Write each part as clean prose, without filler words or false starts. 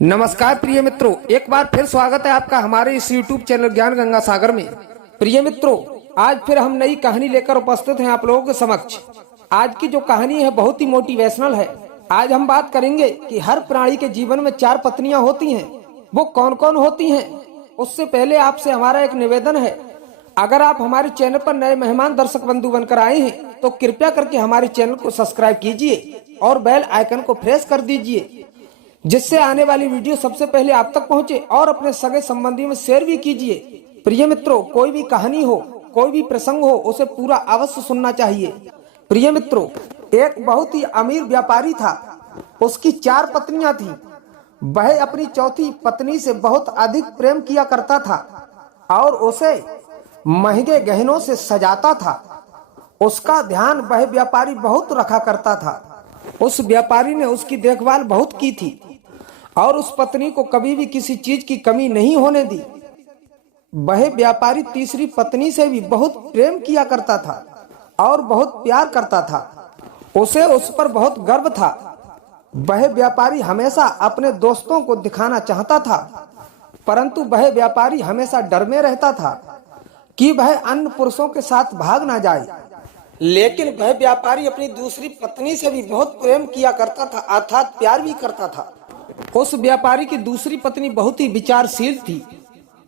नमस्कार प्रिय मित्रों, एक बार फिर स्वागत है आपका हमारे इस YouTube चैनल ज्ञान गंगा सागर में। प्रिय मित्रों, आज फिर हम नई कहानी लेकर उपस्थित हैं आप लोगों के समक्ष। आज की जो कहानी है बहुत ही मोटिवेशनल है। आज हम बात करेंगे कि हर प्राणी के जीवन में 4 पत्नियां होती हैं। वो कौन कौन होती हैं? उससे पहले आपसे हमारा एक निवेदन है, अगर आप हमारे चैनल पर नए मेहमान दर्शक बंधु बनकर आए हैं तो कृपया करके हमारे चैनल को सब्सक्राइब कीजिए और बेल आइकन को प्रेस कर दीजिए, जिससे आने वाली वीडियो सबसे पहले आप तक पहुंचे, और अपने सगे संबंधियों में शेयर भी कीजिए। प्रिय मित्रों, कोई भी कहानी हो, कोई भी प्रसंग हो, उसे पूरा अवश्य सुनना चाहिए। प्रिय मित्रों, एक बहुत ही अमीर व्यापारी था। उसकी 4 पत्नियां थी। वह अपनी चौथी पत्नी से बहुत अधिक प्रेम किया करता था और उसे महंगे गहनों से सजाता था। उसका ध्यान वह व्यापारी बहुत रखा करता था। उस व्यापारी ने उसकी देखभाल बहुत की थी और उस पत्नी को कभी भी किसी चीज की कमी नहीं होने दी। वह व्यापारी तीसरी पत्नी से भी बहुत प्रेम किया करता था और बहुत प्यार करता था। उसे उस पर बहुत गर्व था। वह व्यापारी हमेशा अपने दोस्तों को दिखाना चाहता था, परंतु वह व्यापारी हमेशा डर में रहता था कि वह अन्य पुरुषों के साथ भाग ना जाए। लेकिन वह व्यापारी अपनी दूसरी पत्नी से भी बहुत प्रेम किया करता था, अर्थात प्यार भी करता था। उस व्यापारी की दूसरी पत्नी बहुत ही विचारशील थी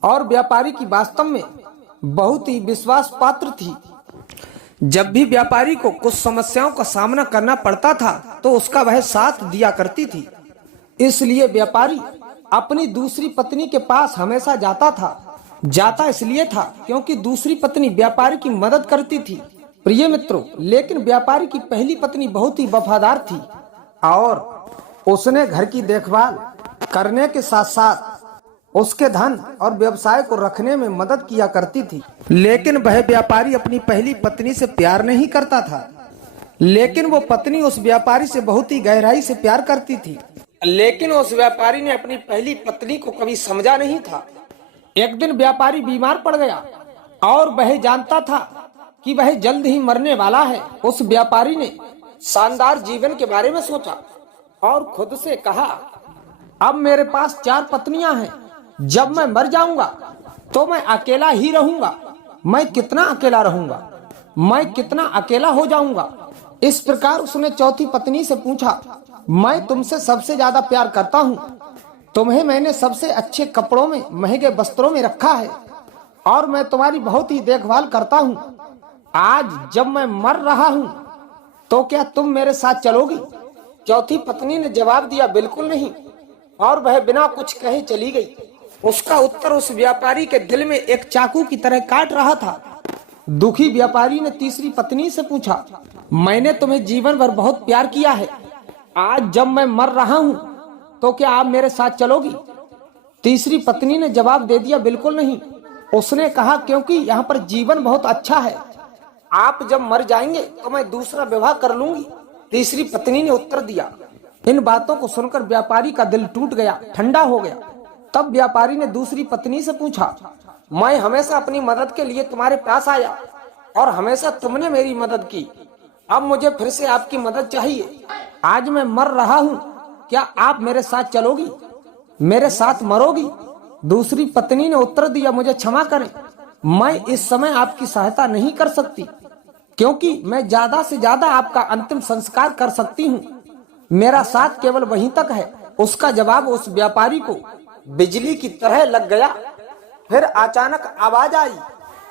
और व्यापारी की वास्तव में बहुत ही विश्वास पात्र थी। जब भी व्यापारी को कुछ समस्याओं का सामना करना पड़ता था तो उसका वह साथ दिया करती थी। इसलिए व्यापारी अपनी दूसरी पत्नी के पास हमेशा जाता इसलिए था क्योंकि दूसरी पत्नी व्यापारी की मदद करती थी। प्रिय मित्रों, लेकिन व्यापारी की पहली पत्नी बहुत ही वफादार थी और उसने घर की देखभाल करने के साथ साथ उसके धन और व्यवसाय को रखने में मदद किया करती थी। लेकिन वह व्यापारी अपनी पहली पत्नी से प्यार नहीं करता था, लेकिन वो पत्नी उस व्यापारी से बहुत ही गहराई से प्यार करती थी। लेकिन उस व्यापारी ने अपनी पहली पत्नी को कभी समझा नहीं था। एक दिन व्यापारी बीमार पड़ गया और वह जानता था कि वह जल्द ही मरने वाला है। उस व्यापारी ने शानदार जीवन के बारे में सोचा और खुद से कहा, अब मेरे पास 4 पत्नियां हैं। जब मैं मर जाऊंगा तो मैं अकेला ही रहूंगा। मैं कितना अकेला रहूंगा, मैं कितना अकेला हो जाऊंगा। इस प्रकार उसने चौथी पत्नी से पूछा, मैं तुमसे सबसे ज्यादा प्यार करता हूँ। तुम्हें मैंने सबसे अच्छे कपड़ों में, महंगे वस्त्रों में रखा है और मैं तुम्हारी बहुत ही देखभाल करता हूँ। आज जब मैं मर रहा हूँ तो क्या तुम मेरे साथ चलोगी? चौथी पत्नी ने जवाब दिया, बिल्कुल नहीं, और वह बिना कुछ कहे चली गई। उसका उत्तर उस व्यापारी के दिल में एक चाकू की तरह काट रहा था। दुखी व्यापारी ने तीसरी पत्नी से पूछा, मैंने तुम्हें जीवन भर बहुत प्यार किया है। आज जब मैं मर रहा हूँ तो क्या आप मेरे साथ चलोगी? तीसरी पत्नी ने जवाब दे दिया, बिल्कुल नहीं। उसने कहा, क्योंकि यहाँ पर जीवन बहुत अच्छा है। आप जब मर जाएंगे तो मैं दूसरा विवाह कर लूंगी। तीसरी पत्नी ने उत्तर दिया। इन बातों को सुनकर व्यापारी का दिल टूट गया, ठंडा हो गया। तब व्यापारी ने दूसरी पत्नी से पूछा, मैं हमेशा अपनी मदद के लिए तुम्हारे पास आया और हमेशा तुमने मेरी मदद की। अब मुझे फिर से आपकी मदद चाहिए। आज मैं मर रहा हूँ, क्या आप मेरे साथ चलोगी? मेरे साथ मरोगी? दूसरी पत्नी ने उत्तर दिया, मुझे क्षमा करें, मैं इस समय आपकी सहायता नहीं कर सकती, क्योंकि मैं ज्यादा से ज्यादा आपका अंतिम संस्कार कर सकती हूँ। मेरा साथ केवल वहीं तक है। उसका जवाब उस व्यापारी को बिजली की तरह लग गया। फिर अचानक आवाज आई,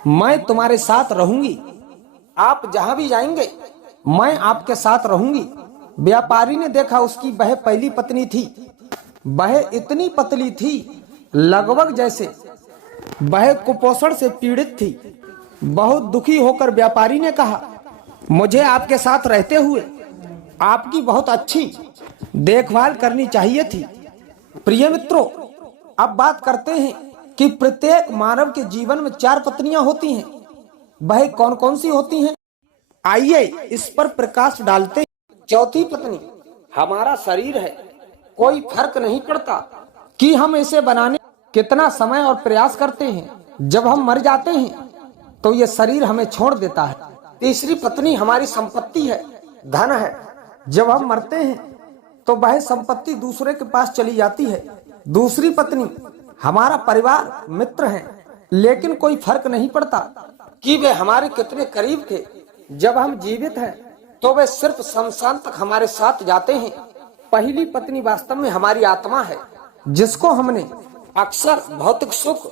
मैं तुम्हारे साथ रहूंगी। आप जहां भी जाएंगे मैं आपके साथ रहूंगी। व्यापारी ने देखा उसकी वह पहली पत्नी थी। वह इतनी पतली थी, लगभग जैसे वह कुपोषण से पीड़ित थी। बहुत दुखी होकर व्यापारी ने कहा, मुझे आपके साथ रहते हुए आपकी बहुत अच्छी देखभाल करनी चाहिए थी। प्रिय मित्रों, अब बात करते हैं कि प्रत्येक मानव के जीवन में 4 पत्नियां होती हैं। वह कौन कौन सी होती हैं? आइए इस पर प्रकाश डालते हैं। चौथी पत्नी हमारा शरीर है। कोई फर्क नहीं पड़ता कि हम इसे बनाने कितना समय और प्रयास करते हैं। जब हम मर जाते हैं तो ये शरीर हमें छोड़ देता है। तीसरी पत्नी हमारी संपत्ति है, धन है। जब हम मरते हैं तो वह संपत्ति दूसरे के पास चली जाती है। दूसरी पत्नी हमारा परिवार मित्र है, लेकिन कोई फर्क नहीं पड़ता कि वे हमारे कितने करीब थे। जब हम जीवित हैं तो वे सिर्फ शमशान तक हमारे साथ जाते हैं। पहली पत्नी वास्तव में हमारी आत्मा है, जिसको हमने अक्सर भौतिक सुख,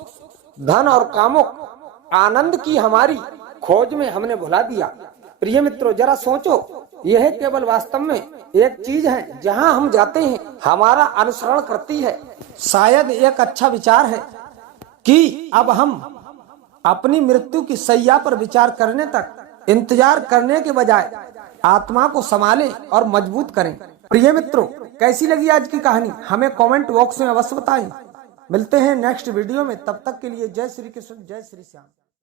धन और कामुक आनंद की हमारी खोज में हमने भुला दिया। प्रिय मित्रों, जरा सोचो, यह केवल वास्तव में एक चीज है जहां हम जाते हैं, हमारा अनुसरण करती है। शायद एक अच्छा विचार है कि अब हम अपनी मृत्यु की सैया पर विचार करने तक इंतजार करने के बजाय आत्मा को संभालें और मजबूत करें। प्रिय मित्रों, कैसी लगी आज की कहानी हमें कमेंट बॉक्स में अवश्य बताएं। मिलते हैं नेक्स्ट वीडियो में, तब तक के लिए जय श्री कृष्ण, जय श्री श्याम।